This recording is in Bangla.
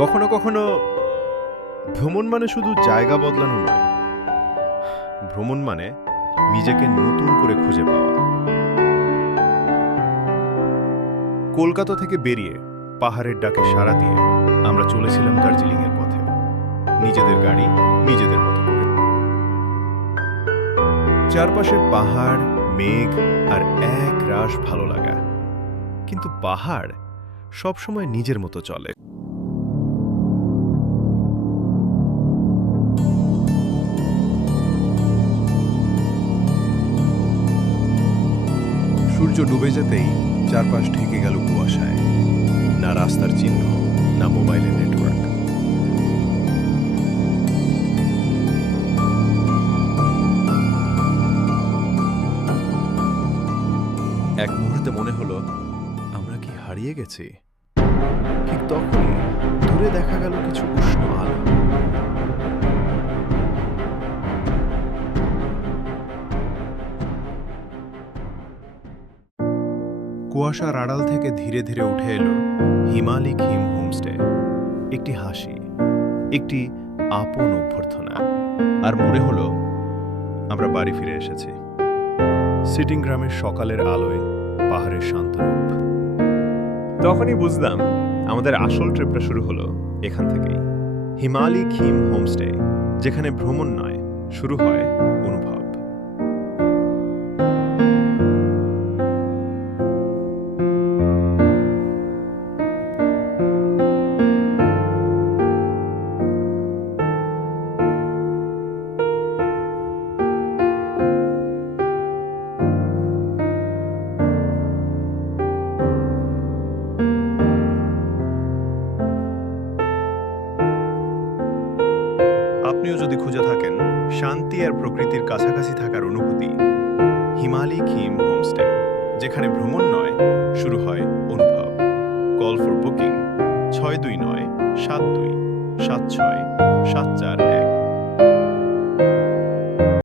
কখনো কখনো ভ্রমণ মানে শুধু জায়গা বদলানো নয়, ভ্রমণ মানে নিজেকে নতুন করে খুঁজে পাওয়া। কলকাতা থেকে বেরিয়ে পাহাড়ের ডাকে সাড়া দিয়ে আমরা চলেছিলাম দার্জিলিংয়ের পথে, নিজেদের গাড়ি নিজেদের মতো করে। চারপাশে পাহাড়, মেঘ আর এক রাশ ভালো লাগা। কিন্তু পাহাড় সবসময় নিজের মতো চলে। সূর্য ডুবে যেতেই চারপাশ ঢেকে গেল কুয়াশায়। না রাস্তার চিহ্ন, না মোবাইলের নেটওয়ার্ক। এক মুহূর্তে মনে হলো, আমরা কি হারিয়ে গেছি? ঠিক তখনই দূরে দেখা গেল কিছু উষ্ণ আলো। কুয়াশার আড়াল থেকে ধীরে ধীরে উঠে এলো হিমালয় খিম হোমস্টে। একটি হাসি, একটি আপন অভ্যর্থনা, আর মনে হলো আমরা বাড়ি ফিরে এসেছি। সিটিং গ্রামের সকালের আলোয় পাহাড়ের শান্ত রূপ। তখনই বুঝলাম আমাদের আসল ট্রিপটা শুরু হলো এখান থেকেই। হিমালয় খিম হোমস্টে, যেখানে ভ্রমণ নয়, শুরু হয় অনুভব। আপনিও যদি খুঁজে থাকেন শান্তি আর প্রকৃতির কাছাকাছি থাকার অনুভূতি, হিমালয় খিম হোমস্টে, যেখানে ভ্রমণ নয়, শুরু হয় অনুভব। Call for booking 629 72 76 741।